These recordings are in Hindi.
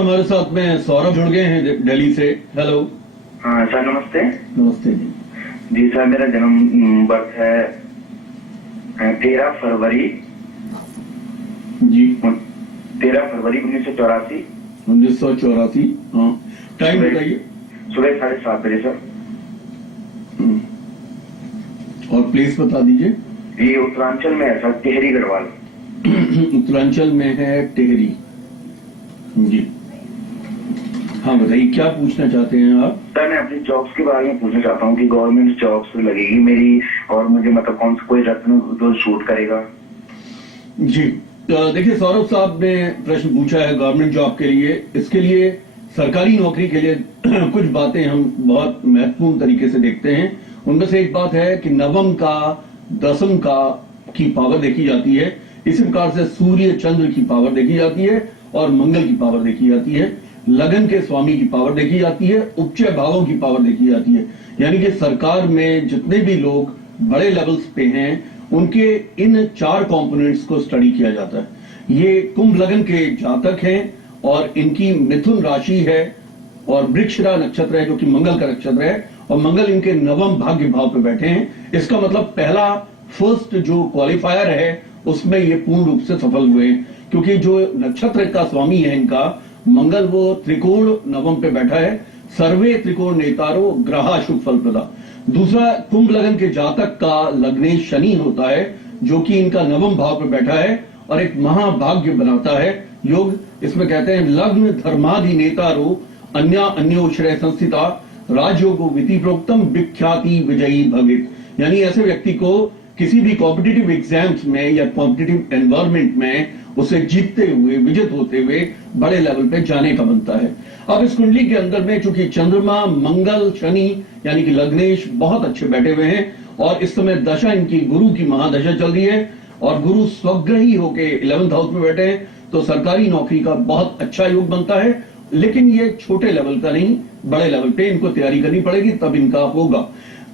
हमारे साथ में सौरभ जुड़ गए हैं दिल्ली से। हेलो। हाँ सर, नमस्ते। नमस्ते जी। जी सर, मेरा जन्म वर्ष है 13 फरवरी जी 13 फरवरी 1984। 1984। हाँ, टाइम बताइए। सुबह 7:30 बजे सर। और प्लेस बता दीजिए। ये उत्तरांचल में है सर, टिहरी गढ़वाल। उत्तरांचल में है टिहरी। जी हाँ, बताइए क्या पूछना चाहते हैं आप? सर मैं अपनी जॉब्स के बारे में पूछना चाहता हूँ कि गवर्नमेंट जॉब्स लगेगी मेरी, और मुझे मतलब कौन सा कोई रत्न तो शूट करेगा। जी देखिए, सौरभ साहब ने प्रश्न पूछा है गवर्नमेंट जॉब के लिए। इसके लिए सरकारी नौकरी के लिए कुछ बातें हम बहुत महत्वपूर्ण तरीके से देखते हैं। उनमें से एक बात है कि नवम का, दसम का की पावर देखी जाती है। इसी प्रकार से सूर्य चंद्र की पावर देखी जाती है और मंगल की पावर देखी जाती है। लगन के स्वामी की पावर देखी जाती है। उपचय भावों की पावर देखी जाती है। यानी कि सरकार में जितने भी लोग बड़े लेवल्स पे हैं उनके इन 4 कंपोनेंट्स को स्टडी किया जाता है। ये कुंभ लगन के जातक हैं और इनकी मिथुन राशि है और वृक्षरा नक्षत्र है जो कि मंगल का नक्षत्र है, और मंगल इनके नवम भाग्य भाव पे बैठे हैं। इसका मतलब पहला फर्स्ट जो क्वालिफायर है उसमें ये पूर्ण रूप से सफल हुए हैं, क्योंकि जो नक्षत्र का स्वामी है इनका मंगल, वो त्रिकोण नवम पे बैठा है। सर्वे त्रिकोण नेतारो ग्रहा शुभ फल प्रदा। दूसरा, कुंभ लगन के जातक का लग्नेश शनि होता है जो कि इनका नवम भाव पे बैठा है और एक महाभाग्य बनाता है योग। इसमें कहते हैं लग्न धर्माधि नेतारो अन्या अन्योश्रय संस्थिता राजयोगो विधि प्रोक्तम विख्याति विजयी भवित। यानी ऐसे व्यक्ति को किसी भी कॉम्पिटिटिव एग्जाम्स में या कॉम्पिटिटिव एनवायरमेंट में उसे जीतते हुए, विजित होते हुए बड़े लेवल पे जाने का बनता है। अब इस कुंडली के अंदर में चूंकि चंद्रमा, मंगल, शनि यानी कि लग्नेश बहुत अच्छे बैठे हुए हैं और इस समय दशा इनकी गुरु की महादशा चल रही है और गुरु स्वग्रही होके 11th हाउस में बैठे हैं, तो सरकारी नौकरी का बहुत अच्छा योग बनता है। लेकिन ये छोटे लेवल का नहीं, बड़े लेवल पे इनको तैयारी करनी पड़ेगी, तब इनका होगा।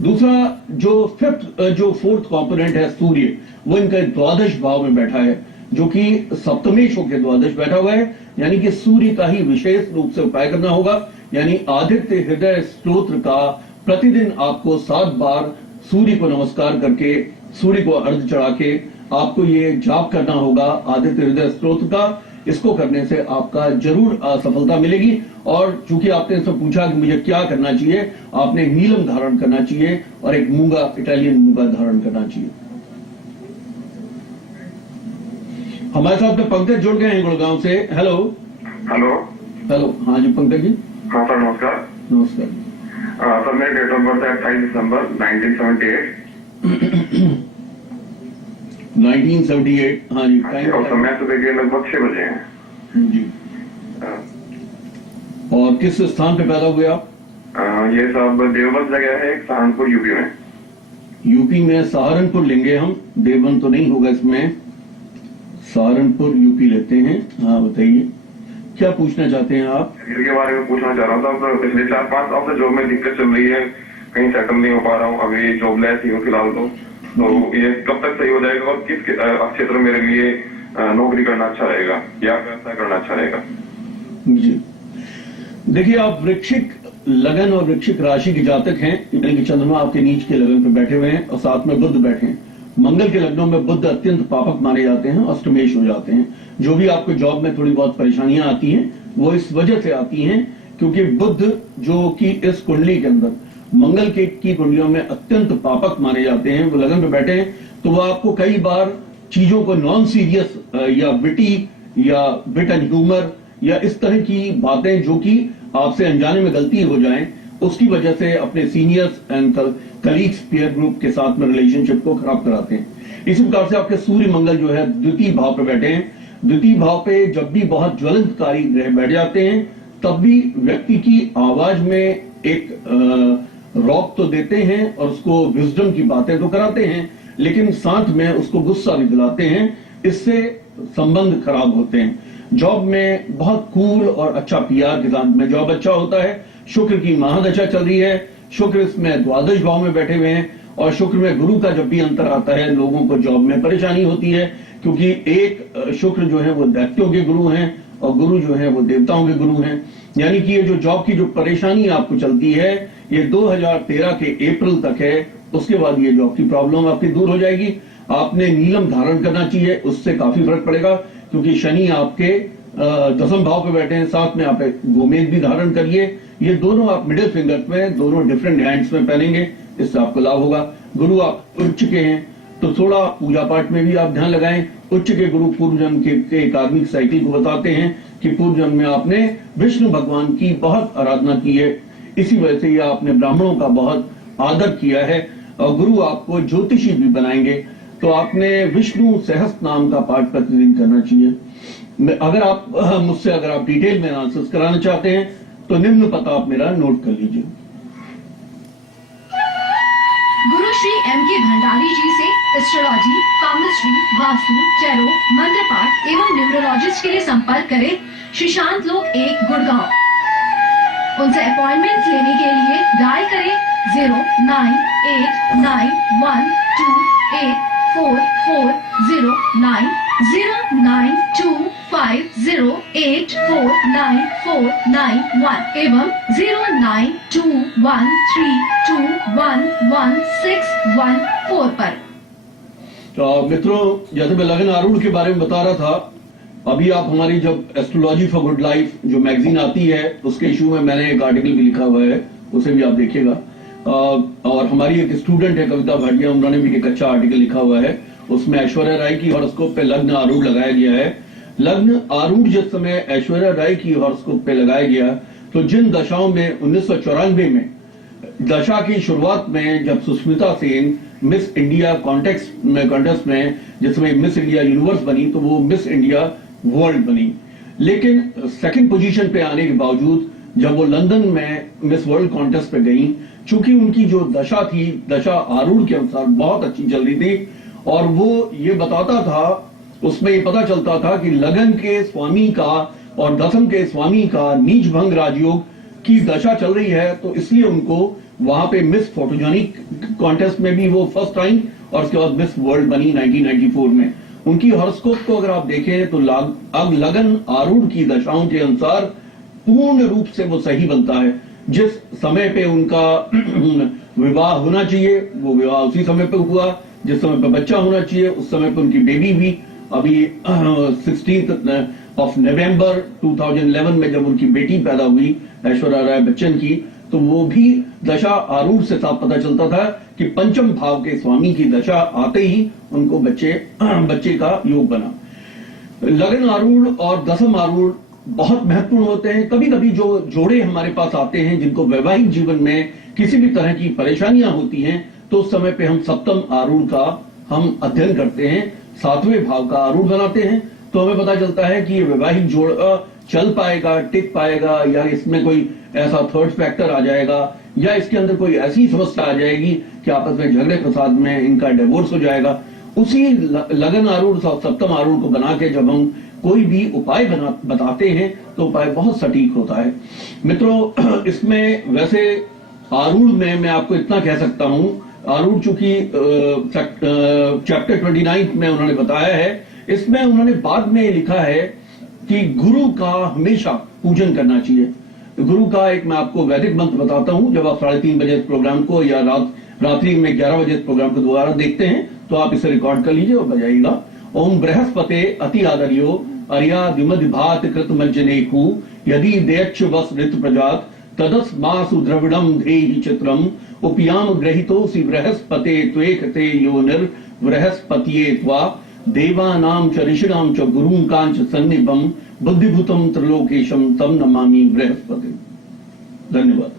दूसरा, जो फोर्थ कंपोनेंट है सूर्य, वो इनका 12th भाव में बैठा है जो कि सप्तमेश होकर 12th बैठा हुआ है। यानी कि सूर्य का ही विशेष रूप से उपाय करना होगा। यानी आदित्य हृदय स्तोत्र का प्रतिदिन आपको 7 बार सूर्य को नमस्कार करके, सूर्य को अर्घ चढ़ा के आपको ये जाप करना होगा आदित्य हृदय स्तोत्र का। इसको करने से आपका जरूर सफलता मिलेगी। और चूंकि आपने इसमें पूछा कि मुझे क्या करना चाहिए, आपने नीलम धारण करना चाहिए और एक मूंगा, इटालियन मूंगा धारण करना चाहिए। हमारे साथ में पंकज जुड़ गए हैं गुड़गांव से। हेलो। हेलो। हेलो, हाँ जी पंकज जी। हाँ सर, नमस्कार। नमस्कार। सर मेरा डेट ऑफ बर्थ है 28 दिसंबर 1978। 1978। हाँ जी। और समय सुबह के लगभग 6 बजे हैं जी। और किस स्थान पे पैदा हुए आप? ये सब देवबंद जगह है, सहारनपुर यूपी में। यूपी में सहारनपुर लेंगे हम, देवबंद तो नहीं होगा इसमें। सहारनपुर यूपी लेते हैं। हाँ बताइए क्या पूछना चाहते हैं आप? करियर के बारे में पूछना चाह रहा था। तो पिछले 4-5 साल से जॉब में दिक्कत चल रही है, कहीं सेटल नहीं हो पा रहा हूँ, अभी जॉबलेस ही हूँ फिलहाल। तो ये कब तक सही हो जाएगा और किस क्षेत्र मेरे लिए नौकरी करना अच्छा रहेगा या व्यवसाय करना अच्छा रहेगा? जी देखिए, आप वृश्चिक लगन और वृश्चिक राशि के जातक हैं। यानी कि चंद्रमा आपके नीच के लगन पे बैठे हुए हैं और साथ में बुध बैठे हैं। मंगल के लग्नों में बुध अत्यंत पापक माने जाते हैं, अष्टमेश हो जाते हैं। जो भी आपको जॉब में थोड़ी बहुत परेशानियां आती हैं वो इस वजह से आती हैं क्योंकि बुध जो कि इस कुंडली के अंदर मंगल की कुंडलियों में अत्यंत पापक माने जाते हैं, वो लगन पे बैठे हैं, तो वो आपको कई बार चीजों को नॉन सीरियस या विटी या बिट एंड ह्यूमर या इस तरह की बातें जो कि आपसे अनजाने में गलती हो जाएं, उसकी वजह से अपने seniors and colleagues peer group के साथ में रिलेशनशिप को खराब कराते हैं। इसी प्रकार से आपके सूर्य मंगल जो है द्वितीय भाव पे बैठे हैं। द्वितीय भाव पे जब भी बहुत ज्वलंतकारी ग्रह बैठ जाते हैं तब भी व्यक्ति की आवाज में एक रॉक तो देते हैं और उसको विजडम की बातें तो कराते हैं, लेकिन साथ में उसको गुस्सा भी दिलाते हैं। इससे संबंध खराब होते हैं। जॉब में बहुत कूल और अच्छा पीआर के साथ में जॉब अच्छा होता है। शुक्र की महादशा चल रही है। शुक्र इसमें 12th भाव में बैठे हुए हैं और शुक्र में गुरु का जब भी अंतर आता है लोगों को जॉब में परेशानी होती है, क्योंकि एक शुक्र जो है वो दैत्यों के गुरु हैं और गुरु जो है वो देवताओं के गुरु हैं। यानी कि ये जो जॉब की जो परेशानी आपको चलती है ये 2013 के अप्रैल तक है, उसके बाद ये जॉब की प्रॉब्लम आपकी दूर हो जाएगी। आपने नीलम धारण करना चाहिए, उससे काफी फर्क पड़ेगा, क्योंकि शनि आपके 10वें भाव पे बैठे हैं। साथ में आप एक गोमेद भी धारण करिए, ये दोनों आप मिडिल फिंगर में दोनों डिफरेंट हैंड्स में पहनेंगे, इससे आपको लाभ होगा। गुरु आप उच्च के हैं तो थोड़ा पूजा पाठ में भी आप ध्यान लगाएं। उच्च के गुरु पूर्व जन्म के एक आत्मिक साइकिल को बताते हैं कि पूर्व जन्म में आपने विष्णु भगवान की बहुत आराधना की है, इसी वजह से ये आपने ब्राह्मणों का बहुत आदर किया है। और गुरु आपको ज्योतिषी भी बनाएंगे, तो आपने विष्णु सहस्त्र नाम का पाठ प्रतिदिन करना चाहिए। अगर आप मुझसे अगर आप डिटेल में एनालिसिस कराना चाहते हैं तो निम्न पता आप मेरा नोट कर लीजिए। गुरु श्री M.K. भंडारी जी से एस्ट्रोलॉजी, कामस्ट्री, वास्तु, टैरो, मंत्र पाठ एवं न्यूमरोलॉजिस्ट के लिए संपर्क करें श्री शांत लोक 1 गुड़गांव। उनसे अपॉइंटमेंट लेने के लिए डायल करें 098912844090 0925084941 एवं 0921321114 पर। तो मित्रों, जैसे मैं लगन आरूढ़ के बारे में बता रहा था, अभी आप हमारी जब एस्ट्रोलॉजी फॉर गुड लाइफ जो मैगजीन आती है उसके इशू में मैंने एक आर्टिकल भी लिखा हुआ है, उसे भी आप देखिएगा। और हमारी एक स्टूडेंट है कविता भाटिया, उन्होंने भी एक अच्छा आर्टिकल लिखा हुआ है, उसमें ऐश्वर्या राय की हॉरोस्कोप पे लग्न आरूढ़ लगाया गया है। लग्न आरूढ़ जिस समय ऐश्वर्या राय की हॉरोस्कोप पे लगाया गया तो जिन दशाओं में 1994 में दशा की शुरुआत में जब Sushmita Sen miss India contest में जिसमें मिस इंडिया यूनिवर्स बनी तो वो मिस इंडिया वर्ल्ड बनी, लेकिन सेकंड पोजीशन पे आने के बावजूद जब वो लंदन में मिस वर्ल्ड कॉन्टेस्ट पे गई, चूंकि उनकी जो दशा थी दशा आरूढ़ के अनुसार बहुत अच्छी चल रही थी, और वो ये बताता था, उसमें ये पता चलता था कि लगन के स्वामी का और दशम के स्वामी का नीच भंग राजयोग की दशा चल रही है, तो इसलिए उनको वहां पे मिस फोटोजेनिक कॉन्टेस्ट में भी वो फर्स्ट आई और उसके बाद मिस वर्ल्ड बनी 1994 में। उनकी हॉरोस्कोप को अगर आप देखें तो अब लगन आरूढ़ की दशाओं के अनुसार पूर्ण रूप से वो सही बनता है। जिस समय पे उनका विवाह होना चाहिए वो विवाह उसी समय पे हुआ, जिस समय पे बच्चा होना चाहिए उस समय पे उनकी बेबी भी अभी 16 नवंबर 2011 में जब उनकी बेटी पैदा हुई ऐश्वर्या राय बच्चन की, तो वो भी दशा आरूढ़ से साफ पता चलता था कि पंचम भाव के स्वामी की दशा आते ही उनको बच्चे का योग बना। लगन आरूढ़ और दशम आरूढ़ बहुत महत्वपूर्ण होते हैं। कभी कभी जो जोड़े हमारे पास आते हैं जिनको वैवाहिक जीवन में किसी भी तरह की परेशानियां होती हैं, तो उस समय पे हम सप्तम आरूढ़ का हम अध्ययन करते हैं, 7वें भाव का आरूढ़ बनाते हैं, तो हमें पता चलता है कि ये वैवाहिक जोड़ चल पाएगा, टिक पाएगा, या इसमें कोई ऐसा थर्ड फैक्टर आ जाएगा, या इसके अंदर कोई ऐसी समस्या आ जाएगी कि आपस में झगड़े प्रसाद में इनका डिवोर्स हो जाएगा। उसी लगन आरूढ़ और सप्तम आरूढ़ को बना के जब हम कोई भी उपाय बताते हैं तो उपाय बहुत सटीक होता है। मित्रों, इसमें वैसे आरूढ़ में मैं आपको इतना कह सकता हूं, आरूढ़ चूंकि चैप्टर 29 में उन्होंने बताया है, इसमें उन्होंने बाद में लिखा है कि गुरु का हमेशा पूजन करना चाहिए। गुरु का एक मैं आपको वैदिक मंत्र बताता हूं, जब आप 3:30 बजे इस प्रोग्राम को या रात्रि में 11 बजे इस प्रोग्राम को दोबारा देखते हैं तो आप इसे रिकॉर्ड कर लीजिए और बजाइएगा। ओम बृहस्पते अति आदर्यो अर्या विमद भात कृत मंजनेकु यदि देयच्छ वस ऋत प्रजात तदस मासु द्रविड़म धेहि चित्रम उपयाम ग्रहितोसि बृहस्पते त्वेकते योनिर बृहस्पतिये त्वा देवानां च ऋषिणां च गुरुं कांच सन्निभं बुद्धिभूतम त्रिलोकेशम तम नमामि बृहस्पति। धन्यवाद।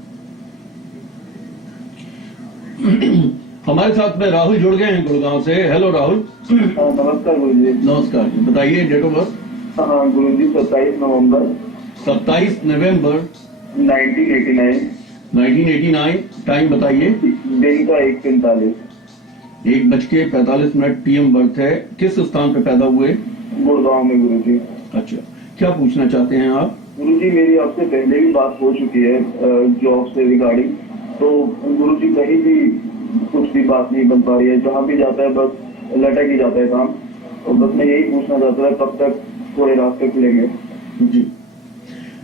हमारे साथ में राहुल जुड़ गए हैं गुड़गांव से। हेलो राहुल। नमस्कार गुरु जी। नमस्कार जी, बताइए date of birth. Guru ji 27 November 1989। Time बताइए। दिन का 1:45। 1:45 PM बर्थ है। किस स्थान पे पैदा हुए? गुड़गांव में गुरु जी। अच्छा, क्या पूछना चाहते हैं आप? गुरु जी मेरी आपसे पहले भी बात हो चुकी है जॉब से रिगार्डिंग, तो गुरु जी कहीं भी कुछ भी बात नहीं बन पा रही है, जहाँ भी जाता है बस लटक ही जाता है काम। और बस मैं यही पूछना चाहता था कब तक थोड़े रास्ते खुलेंगे? जी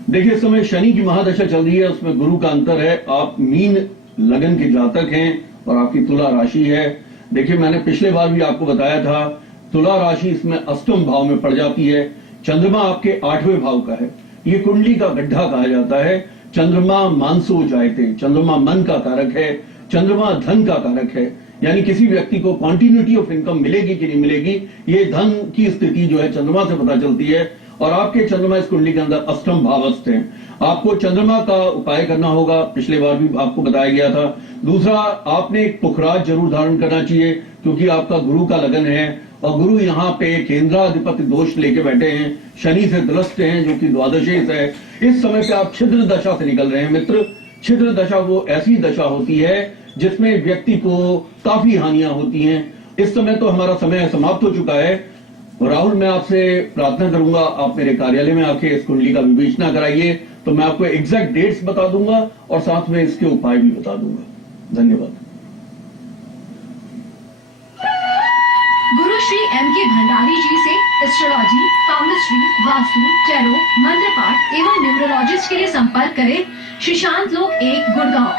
देखिए, इस समय शनि की महादशा चल रही है, उसमें गुरु का अंतर है। आप मीन लगन के जातक हैं और आपकी तुला राशि है। देखिए, मैंने पिछले बार भी आपको बताया था, तुला राशि इसमें अष्टम भाव में पड़ जाती है। चंद्रमा आपके 8वें भाव का है। ये कुंडली का गड्ढा कहा जाता है। चंद्रमा मानसो जायते, चंद्रमा मन का कारक है, चंद्रमा धन का कारक है। यानी किसी व्यक्ति को क्वांटिटी ऑफ इनकम मिलेगी कि नहीं मिलेगी, ये धन की स्थिति जो है चंद्रमा से पता चलती है। और आपके चंद्रमा इस कुंडली के अंदर अष्टम भावस्थ हैं। आपको चंद्रमा का उपाय करना होगा, पिछले बार भी आपको बताया गया था। दूसरा, आपने एक पुखराज जरूर धारण करना चाहिए, क्योंकि आपका गुरु का लगन है और गुरु यहाँ पे केंद्राधिपति दोष लेके बैठे हैं, शनि से ग्रस्त हैं, जो कि द्वादशेष है। इस समय पे आप छिद्र दशा से निकल रहे हैं मित्र। छिद्र दशा वो ऐसी दशा होती है जिसमें व्यक्ति को काफी हानियां होती हैं। इस समय तो हमारा समय समाप्त हो चुका है। राहुल, मैं आपसे प्रार्थना करूंगा, आप मेरे कार्यालय में आके इस कुंडली का विवेचना कराइए, तो मैं आपको एग्जैक्ट डेट्स बता दूंगा और साथ में इसके उपाय भी बता दूंगा। धन्यवाद। गुरु श्री M.K. भंडारी जी से एस्ट्रोलॉजी, पामिस्ट्री, वास्तु, टैरो, मंत्र पाठ एवं न्यूमरोलॉजिस्ट के लिए संपर्क करें श्रीशांत लोक 1 गुड़गांव।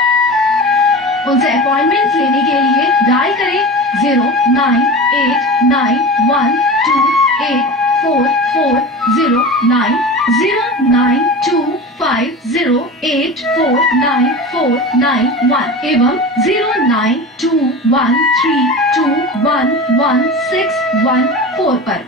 उनसे अपॉइंटमेंट लेने के लिए डायल करें 09892284409 09250849491 एवं 09213211614 पर।